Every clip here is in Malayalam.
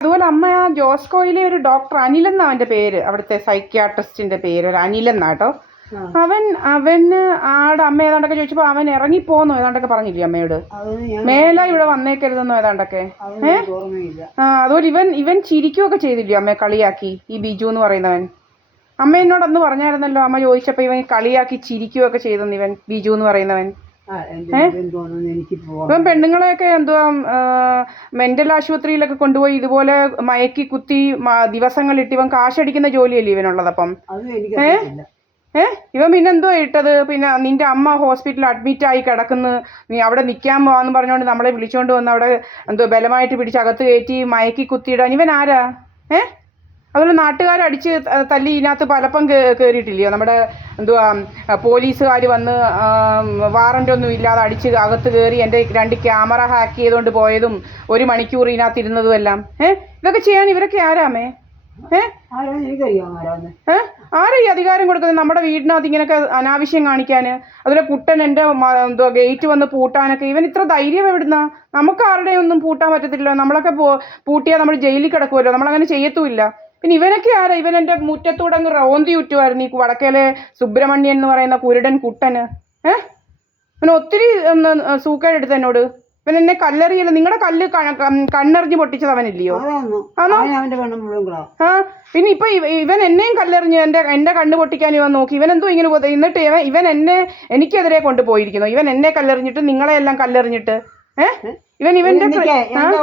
അതുപോലെ അമ്മ ആ ജോസ്കോയിലെ ഒരു ഡോക്ടർ അനിലെന്നാ അവന്റെ പേര്, അവിടുത്തെ സൈക്യാട്രിസ്റ്റിന്റെ പേര് ഒരു അനിലെന്നാട്ടോ. അവന് ആടെ അമ്മ ഏതാണ്ടൊക്കെ ചോദിച്ചപ്പോ അവൻ ഇറങ്ങിപ്പോന്നോ ഏതാണ്ടൊക്കെ പറഞ്ഞില്ലേ അമ്മയോട്, മേല ഇവിടെ വന്നേക്കരുതെന്നോ ഏതാണ്ടൊക്കെ. അതുപോലെ ഇവൻ ചിരിക്കുകയൊക്കെ ചെയ്തില്ലേ അമ്മയെ കളിയാക്കി, ഈ ബിജു എന്ന് പറയുന്നവൻ. അമ്മ എന്നോട് അന്ന് പറഞ്ഞായിരുന്നല്ലോ, അമ്മ ചോദിച്ചപ്പോ ഇവൻ കളിയാക്കി ചിരിക്കുകയൊക്കെ ചെയ്തെന്ന് ഇവൻ ബിജു എന്ന് പറയുന്നവൻ. ഇപ്പം പെണ്ണുങ്ങളെയൊക്കെ എന്തുവാ മെന്റൽ ആശുപത്രിയിലൊക്കെ കൊണ്ടുപോയി ഇതുപോലെ മയക്കി കുത്തി ദിവസങ്ങളിട്ട് ഇവൻ കാശടിക്കുന്ന ജോലിയല്ലേ ഇവനുള്ളതപ്പം. ഇവൻ പിന്നെ എന്തോ ഇട്ടത്, പിന്നെ നിന്റെ അമ്മ ഹോസ്പിറ്റലിൽ അഡ്മിറ്റ് ആയി കിടക്കുന്നു, നീ അവിടെ നിൽക്കാൻ പോവാന്ന് പറഞ്ഞുകൊണ്ട് നമ്മളെ വിളിച്ചോണ്ട് വന്ന് അവിടെ എന്തോ ബലമായിട്ട് പിടിച്ച് അകത്ത് കയറ്റി മയക്കി കുത്തിയിടാൻ ഇവൻ ആരാ? അതുപോലെ നാട്ടുകാരടിച്ച് തല്ലി ഇതിനകത്ത് പലപ്പം കയറിയിട്ടില്ലയോ നമ്മുടെ എന്തുവാ പോലീസുകാർ വന്ന് വാറൻ്റ് ഒന്നും ഇല്ലാതെ അടിച്ച് അകത്ത് കയറി എൻ്റെ 2 ക്യാമറ ഹാക്ക് ചെയ്തുകൊണ്ട് പോയതും 1 മണിക്കൂർ ഇതിനകത്ത് ഇരുന്നതും എല്ലാം. ഇതൊക്കെ ചെയ്യാൻ ഇവരൊക്കെ ആരാമേ? ആരാ ഈ അധികാരം കൊടുക്കുന്നത് നമ്മുടെ വീടിനകത്ത് ഇങ്ങനെയൊക്കെ അനാവശ്യം കാണിക്കാന്? അതുപോലെ കുട്ടൻ എൻ്റെ എന്തുവാ ഗേറ്റ് വന്ന് പൂട്ടാനൊക്കെ ഇവൻ ഇത്ര ധൈര്യം എവിടുന്നാ? നമുക്ക് ആരുടെയും ഒന്നും പൂട്ടാൻ പറ്റത്തില്ല, നമ്മളൊക്കെ പൂട്ടിയാൽ നമ്മൾ ജയിലിൽ കിടക്കുമല്ലോ, നമ്മളങ്ങനെ ചെയ്യത്തുമില്ല. പിന്നെ ഇവനൊക്കെ ആരാ? ഇവൻ എൻ്റെ മുറ്റത്തൂടെ അങ്ങ് റോന്തി ചുറ്റുമായിരുന്നു ഈ വടക്കേലെ സുബ്രഹ്മണ്യൻ എന്ന് പറയുന്ന കുരുടൻ കുട്ടന്. അവന് ഒത്തിരി സൂക്കേടെടുത്ത് എന്നോട്. ഇവൻ എന്നെ കല്ലെറിയല്ലോ, നിങ്ങളുടെ കല്ല് കണ്ണെറിഞ്ഞ് പൊട്ടിച്ചത് അവനില്ലയോ? പിന്നെ ഇപ്പൊ ഇവൻ എന്നെയും കല്ലെറിഞ്ഞ് എന്റെ കണ്ണ് പൊട്ടിക്കാൻ ഇവൻ നോക്കി. ഇവൻ എന്തോ ഇങ്ങനെ എന്നിട്ട് ഇവൻ എനിക്കെതിരെ കൊണ്ടുപോയിരിക്കുന്നു. ഇവൻ എന്നെ കല്ലെറിഞ്ഞിട്ട് നിങ്ങളെയെല്ലാം കല്ലെറിഞ്ഞിട്ട് ഇവന്റെ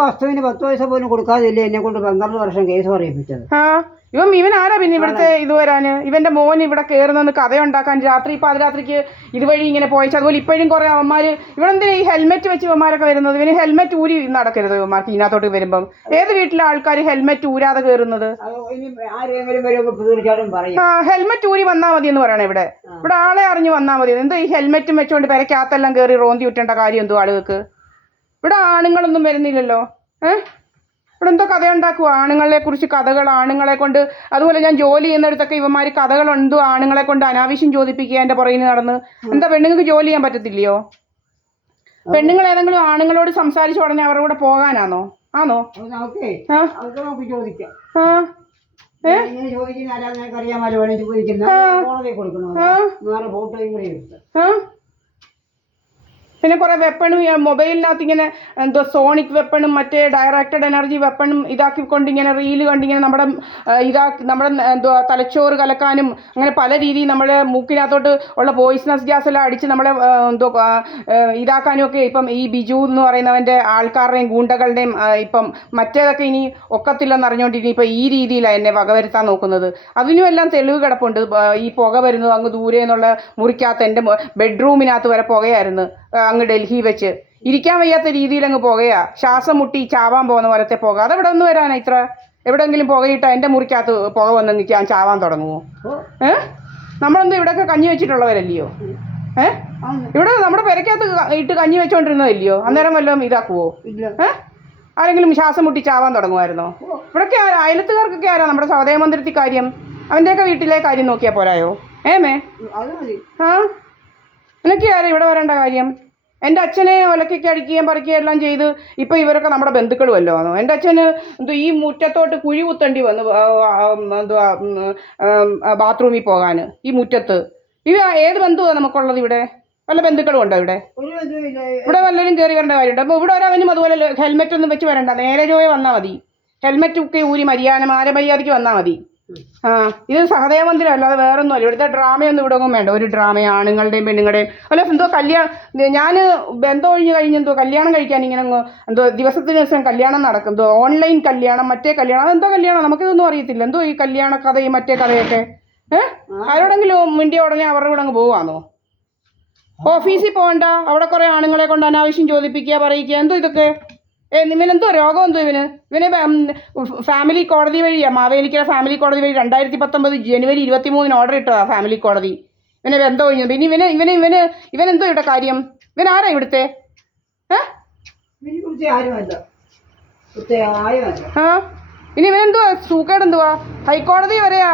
വസ്തുവിന് 10 പൈസ പോലും കൊടുക്കാതില്ലേ എന്നെ കൊണ്ട് 12 വർഷം കേസ് പറയിപ്പിച്ചത്. ഇവൻ ആരാ പിന്നെ ഇവിടുത്തെ ഇത് വരാന്? ഇവന്റെ മോൻ ഇവിടെ കയറുന്നെന്ന് കഥയുണ്ടാക്കാൻ രാത്രി പാതിരാത്രിക്ക് ഇതുവഴി ഇങ്ങനെ പോയിച്ചു. അതുപോലെ ഇപ്പോഴും കുറെ അവന്മാര് ഇവരെന്തിനാ ഈ ഹെൽമെറ്റ് വെച്ച് ഇവന്മാരൊക്കെ വരുന്നത്? ഇവന് ഹെൽമെറ്റ് ഊരി നടക്കരുത് ഇവന്മാർക്ക് ഇതിനകത്തോട്ട് വരുമ്പം. ഏത് വീട്ടിലെ ആൾക്കാർ ഹെൽമെറ്റ് ഊരാതെ കയറുന്നത്? ഹെൽമെറ്റ് ഊരി വന്നാൽ മതി എന്ന് പറയണേ. ഇവിടെ ആളെ അറിഞ്ഞ് വന്നാൽ മതി. എന്തോ ഈ ഹെൽമെറ്റും വെച്ചുകൊണ്ട് പെരക്കകത്തെല്ലാം കയറി റോന്തി വിട്ടേണ്ട കാര്യം എന്തോ ആളുകൾക്ക്? ഇവിടെ ആണുങ്ങളൊന്നും വരുന്നില്ലല്ലോ. ഇവിടെ എന്തോ കഥയുണ്ടാക്കുക ആണുങ്ങളെ കുറിച്ച് കഥകൾ, ആണുങ്ങളെ കൊണ്ട്. അതുപോലെ ഞാൻ ജോലി ചെയ്യുന്നിടത്തൊക്കെ ഇവന്മാർ കഥകൾ എന്തോ ആണുങ്ങളെ കൊണ്ട് അനാവശ്യം ചോദിപ്പിക്കുക എൻ്റെ പുറകിൽ നടന്ന്. എന്താ പെണ്ണുങ്ങൾക്ക് ജോലി ചെയ്യാൻ പറ്റത്തില്ലയോ? പെണ്ണുങ്ങൾ ഏതെങ്കിലും ആണുങ്ങളോട് സംസാരിച്ച ഉടനെ അവരുടെ കൂടെ പോകാനാണോ? ആണോ? പിന്നെ കുറെ വെപ്പണും മൊബൈലിനകത്ത് ഇങ്ങനെ എന്തോ സോണിക് വെപ്പണും മറ്റേ ഡയറക്റ്റഡ് എനർജി വെപ്പണും ഇതാക്കിക്കൊണ്ട് ഇങ്ങനെ റീല് കണ്ടിങ്ങനെ നമ്മുടെ നമ്മുടെ എന്തോ തലച്ചോറ് കലക്കാനും അങ്ങനെ പല രീതിയിൽ നമ്മുടെ മൂക്കിനകത്തോട്ട് ഉള്ള പോയിസണസ് ഗ്യാസ് എല്ലാം അടിച്ച് നമ്മളെ എന്തോ ഇതാക്കാനും ഒക്കെ ഇപ്പം ഈ ബിജു എന്ന് പറയുന്നവൻ്റെ ആൾക്കാരുടെയും ഗൂണ്ടകളുടെയും ഇപ്പം മറ്റേതൊക്കെ ഇനി ഒക്കത്തില്ലെന്ന് അറിഞ്ഞുകൊണ്ട് ഇനി ഇപ്പം ഈ രീതിയിലാണ് എന്നെ വകവരുത്താൻ നോക്കുന്നത്. അതിനും എല്ലാം തെളിവ് കിടപ്പുണ്ട്. ഈ പുക വരുന്നത് അങ്ങ് ദൂരെ എന്നുള്ള മുറിക്കകത്ത് എൻ്റെ ബെഡ്റൂമിനകത്ത് വരെ പുകയായിരുന്നു. അങ്ങ് ഡൽഹി വെച്ച് ഇരിക്കാൻ വയ്യാത്ത രീതിയിൽ അങ്ങ് പുകയാ, ശ്വാസം മുട്ടി ചാവാൻ പോകുന്ന പോലത്തെ പുക. അതെവിടെ ഒന്ന് വരാനാ? ഇത്ര എവിടെയെങ്കിലും പുകയിട്ടാ എൻ്റെ മുറിക്കകത്ത് പുക വന്ന് നിൽക്കാൻ ചാവാൻ തുടങ്ങുമോ? നമ്മളെന്തോ ഇവിടെയൊക്കെ കഞ്ഞി വെച്ചിട്ടുള്ളവരല്ലയോ? ഇവിടെ നമ്മുടെ പെരക്കകത്ത് ഇട്ട് കഞ്ഞി വെച്ചോണ്ടിരുന്നതല്ലയോ? അന്നേരം വല്ലതും ഇതാക്കുവോ? ആരെങ്കിലും ശ്വാസം മുട്ടി ചാവാൻ തുടങ്ങുമായിരുന്നോ? ഇവിടൊക്കെ ആരാ? അയലത്തുകാർക്കൊക്കെ ആരാ നമ്മുടെ സഹോദയ മന്ദിരത്തിൽ കാര്യം? അവൻ്റെയൊക്കെ വീട്ടിലെ കാര്യം നോക്കിയാൽ പോരായോ? നിനക്ക് ആരാ ഇവിടെ വരേണ്ട കാര്യം? എൻ്റെ അച്ഛനെ ഒലക്കൊക്കെ അടിക്കുകയും പറിക്കുകയും എല്ലാം ചെയ്ത് ഇപ്പം ഇവരൊക്കെ നമ്മുടെ ബന്ധുക്കളുമല്ലോ ആണോ? എൻ്റെ അച്ഛന് എന്തോ ഈ മുറ്റത്തോട്ട് കുഴി കുത്തേണ്ടി വന്നു എന്തുവാ ബാത്റൂമിൽ പോകാൻ ഈ മുറ്റത്ത്. ഏത് ബന്ധുവാണ് നമുക്കുള്ളത്? ഇവിടെ വല്ല ബന്ധുക്കളും ഉണ്ടോ? ഇവിടെ വല്ലവരും കയറി വരേണ്ട കാര്യമുണ്ട്? അപ്പോൾ ഇവിടെ ഒരവനും അതുപോലെ ഹെൽമെറ്റ് ഒന്നും വെച്ച് വരണ്ട, നേരെ ജോയെ വന്നാൽ മതി. ഹെൽമെറ്റ് ഒക്കെ ഊരി മാരമര്യാദയ്ക്ക് വന്നാൽ മതി. ഇത് സഹദേവ മന്ദിരം അല്ലാതെ വേറൊന്നുമല്ല. ഇവിടുത്തെ ഡ്രാമയൊന്നും ഇവിടെ ഒന്നും വേണ്ട. ഒരു ഡ്രാമ ആണുങ്ങളുടെയും പെണ്ണുങ്ങളുടെയും അല്ല എന്തോ ഞാൻ ബന്ധം ഒഴിഞ്ഞ് കഴിഞ്ഞ് എന്തോ കല്യാണം കഴിക്കാൻ ഇങ്ങനെ എന്തോ ദിവസത്തിന് ദിവസം കല്യാണം നടക്കും. എന്തോ ഓൺലൈൻ കല്യാണം, മറ്റേ കല്യാണം. അതെന്തോ കല്യാണം നമുക്കിതൊന്നും അറിയത്തില്ല. എന്തോ ഈ കല്യാണ കഥയും മറ്റേ കഥയൊക്കെ ആരോടെങ്കിലും മിണ്ടിയ ഉടനെ അവരുടെ കൂടെ അങ്ങ് പോവാന്നോ? ഓഫീസിൽ പോകണ്ട, അവിടെ കുറെ ആണുങ്ങളെ കൊണ്ട് അനാവശ്യം ചോദിപ്പിക്കുക, പറയിക്കുക. എന്തോ ഇതൊക്കെ? ഇവനെന്തോ രോഗം എന്തോ ഇവന് ഫാമിലി കോടതി വഴിയാ, മാവേലിക്കര ഫാമിലി കോടതി വഴി 2019 ജനുവരി 23 ഓർഡർ ഇട്ടതാ ഫാമിലി കോടതി. ഇവനെ ബന്ധം ഒഴിഞ്ഞത്. ഇനി ഇവനെന്തോ ഇവിടെ കാര്യം? ഇവൻ ആരാ ഇവിടുത്തെ? ഇനി ഇവനെന്തുവാ സൂക്കേടെന്തുവാ? ഹൈക്കോടതി വരെയാ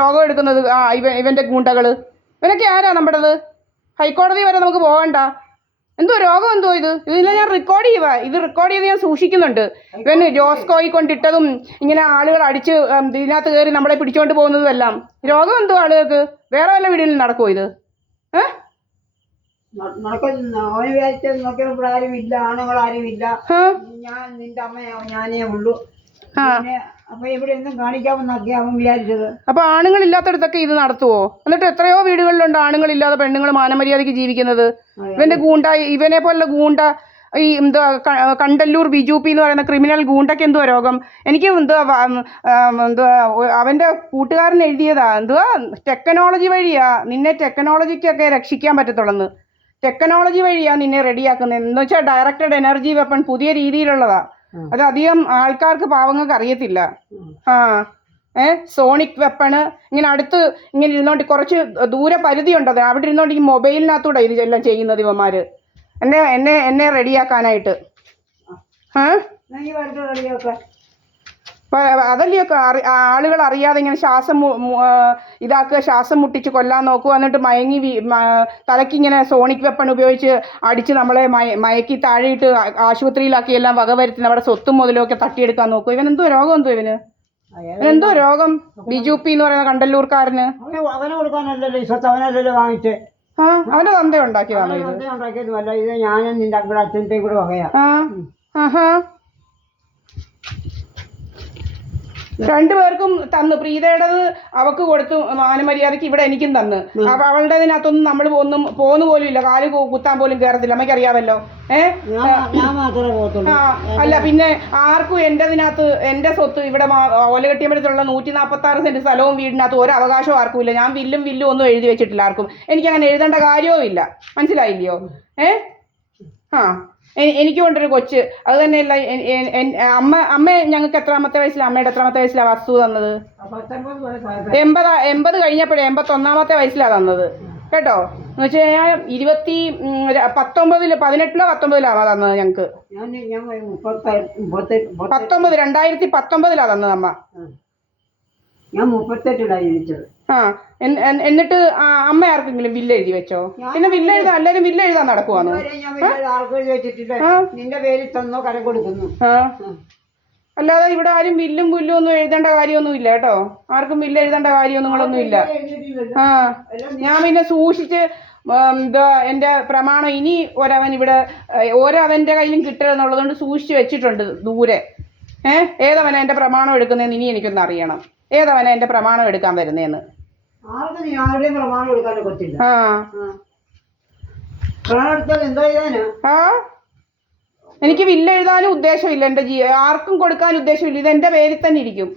രോഗം എടുക്കുന്നത് ഇവന്റെ ഗൂണ്ടകള്. ഇവനൊക്കെ ആരാ നമ്മുടേത്? ഹൈക്കോടതി വരെ നമുക്ക് പോകണ്ട. എന്തോ രോഗം എന്തോ ഇതില്ല ഞാൻ റെക്കോർഡ് ചെയ്യുക, ഇത് റെക്കോർഡ് ചെയ്ത് ഞാൻ സൂക്ഷിക്കുന്നുണ്ട്. ഇവന് ജോസ്കോയി കൊണ്ടിട്ടതും ഇങ്ങനെ ആളുകൾ അടിച്ച് ഇതിനകത്ത് കയറി നമ്മളെ പിടിച്ചോണ്ട് പോകുന്നതും എല്ലാം രോഗം എന്തോ ആളുകൾക്ക്. വേറെ വല്ല വീടുകളിൽ നടക്കുമോ ഇത്? നടക്കുന്നു. അവന് വിചാരിച്ച നോക്കിയപ്പോൾ ഇവിടെ ആരും ഇല്ല, ആണുങ്ങളാരും ഇല്ല, ഞാൻ നിന്റെ അമ്മയോ ഞാനേ ഉള്ളൂ. അപ്പൊ ഇവിടെ ഒന്നും കാണിക്കാമെന്നൊക്കെ അവൻ വിചാരിച്ചത്. അപ്പൊ ആണുങ്ങളില്ലാത്തടത്തൊക്കെ ഇത് നടത്തുവോ? എന്നിട്ട് എത്രയോ വീടുകളിലുണ്ട് ആണുങ്ങളില്ലാതെ പെണ്ണുങ്ങൾ മാനമര്യാദയ്ക്ക് ജീവിക്കുന്നത്. ഇവന്റെ ഗൂണ്ട, ഇവനെ പോലുള്ള ഗൂണ്ട, ഈ എന്താ കണ്ടല്ലൂർ ബിജുപി എന്ന് പറയുന്ന ക്രിമിനൽ ഗൂണ്ടയ്ക്ക് എന്തുവാ രോഗം? എനിക്ക് എന്തുവാ അവന്റെ കൂട്ടുകാരൻ എഴുതിയതാ, എന്തുവാ ടെക്നോളജി വഴിയാ നിന്നെ ടെക്നോളജിക്കൊക്കെ രക്ഷിക്കാൻ പറ്റത്തുള്ളന്ന്. ടെക്നോളജി വഴിയാ നിന്നെ റെഡിയാക്കുന്നത് എന്ന് വെച്ചാൽ ഡയറക്റ്റഡ് എനർജി വെപ്പൺ പുതിയ രീതിയിലുള്ളതാ. അത് അധികം ആൾക്കാർക്ക് പാവങ്ങൾക്ക് അറിയത്തില്ല. സോണിക് വെപ്പണ് ഇങ്ങനെ അടുത്ത് ഇങ്ങനെ ഇരുന്നോണ്ട് കുറച്ച് ദൂരെ പരിധി ഉണ്ടത്, അവിടെ ഇരുന്നോണ്ട് ഈ മൊബൈലിനകത്തൂടെ ഇതെല്ലാം ചെയ്യുന്നത് ഇവന്മാര് എന്നെ റെഡിയാക്കാനായിട്ട്. അതല്ലേ ആളുകൾ അറിയാതെ ഇങ്ങനെ ശ്വാസം ഇതാക്കുക, ശ്വാസം മുട്ടിച്ച് കൊല്ലാൻ നോക്കുക, എന്നിട്ട് മയങ്ങി തലക്കിങ്ങനെ സോണിക് വെപ്പൺ ഉപയോഗിച്ച് അടിച്ച് നമ്മളെ മയക്കി താഴെയിട്ട് ആശുപത്രിയിലാക്കി എല്ലാം വകവരുത്തി നമ്മുടെ സ്വത്തും മുതലും ഒക്കെ തട്ടിയെടുക്കാൻ നോക്കും. ഇവനെന്തോ രോഗം എന്തോ ഇവനെന്തോ രോഗം? ബിജുപി എന്ന് പറയുന്ന കണ്ടല്ലൂർക്കാരന് അവനെ കൊടുക്കാനല്ലല്ലോ ഈ സ്വത്ത്, അവനല്ലല്ലോ വാങ്ങിച്ച്. അവന്റെ തന്ത ഉണ്ടാക്കിയതാണോ ഇത്? ഉണ്ടാക്കിയതുമല്ല, ഇത് ഞാനും നിന്റെ അങ്കിളുടെ അച്ഛൻ്റെ കൂടെ വകയാ. രണ്ടുപേർക്കും തന്നു. പ്രീതയുടേത് അവക്ക് കൊടുത്തു മാനമര്യാദക്ക്, ഇവിടെ എനിക്കും തന്ന്. അപ്പൊ അവളുടേതിനകത്തൊന്നും നമ്മൾ പോന്നു പോലും ഇല്ല, കാല് കുത്താൻ പോലും കയറത്തില്ല. അമ്മയ്ക്ക് അറിയാമല്ലോ. അല്ല പിന്നെ ആർക്കും എന്റേതിനകത്ത് എന്റെ സ്വത്ത് ഇവിടെ ഓലകെട്ടിയമ്പലത്തിലുള്ള 146 സെന്റ് സ്ഥലവും വീടിനകത്ത് ഒരു അവകാശവും ആർക്കും ഇല്ല. ഞാൻ വില്ലും ഒന്നും എഴുതി വെച്ചിട്ടില്ല ആർക്കും. എനിക്ക് അങ്ങനെ എഴുതേണ്ട കാര്യവും ഇല്ല. മനസ്സിലായില്ലയോ? എനിക്ക് കൊണ്ടൊരു കൊച്ച്. അത് തന്നെയല്ല, അമ്മ ഞങ്ങൾക്ക് എത്രാമത്തെ വയസ്സിലാണ്, അമ്മയുടെ എത്രാമത്തെ വയസ്സിലാണ് വസ്തു തന്നത്? 80 കഴിഞ്ഞപ്പോഴേ 81ാമത്തെ വയസ്സിലാണ് തന്നത് കേട്ടോ. എന്ന് വെച്ച് കഴിഞ്ഞാൽ 18-ലോ 19-ലോ തന്നത് ഞങ്ങൾക്ക്. 2019 തന്നത് അമ്മ. ഞാൻ 38 ജനിച്ചത്. എന്നിട്ട് അമ്മ ആർക്കെങ്കിലും ബില്ല് എഴുതി വെച്ചോ? പിന്നെ ബില്ല് എഴുതാൻ എല്ലാരും ബില്ല് എഴുതാൻ നടക്കുവാണോ? നിന്റെ പേരിൽ തന്നോ കര കൊടുക്കുന്നു. അല്ലാതെ ഇവിടെ ആരും ബില്ലും ഒന്നും എഴുതേണ്ട കാര്യമൊന്നും ഇല്ല കേട്ടോ. ആർക്കും ബില്ല് എഴുതേണ്ട കാര്യമൊന്നും ഇല്ല. ഞാൻ പിന്നെ സൂക്ഷിച്ച് എന്റെ പ്രമാണം ഇനി ഒരവന്റെ കയ്യിലും കിട്ടരുതെന്നുള്ളതുകൊണ്ട് സൂക്ഷിച്ച് വെച്ചിട്ടുണ്ട് ദൂരെ. ഏതവനാ എന്റെ പ്രമാണം എടുക്കുന്നതെന്ന് ഇനി എനിക്കൊന്ന് അറിയണം. ഏതവനാ എന്റെ പ്രമാണം എടുക്കാൻ വരുന്നേന്ന്. എനിക്ക് ബില്ല് എഴുതാനും ഉദ്ദേശമില്ല. ആർക്കും കൊടുക്കാൻ ഉദ്ദേശമില്ല. ഇത് എന്റെ പേരിൽ തന്നെ ഇരിക്കും.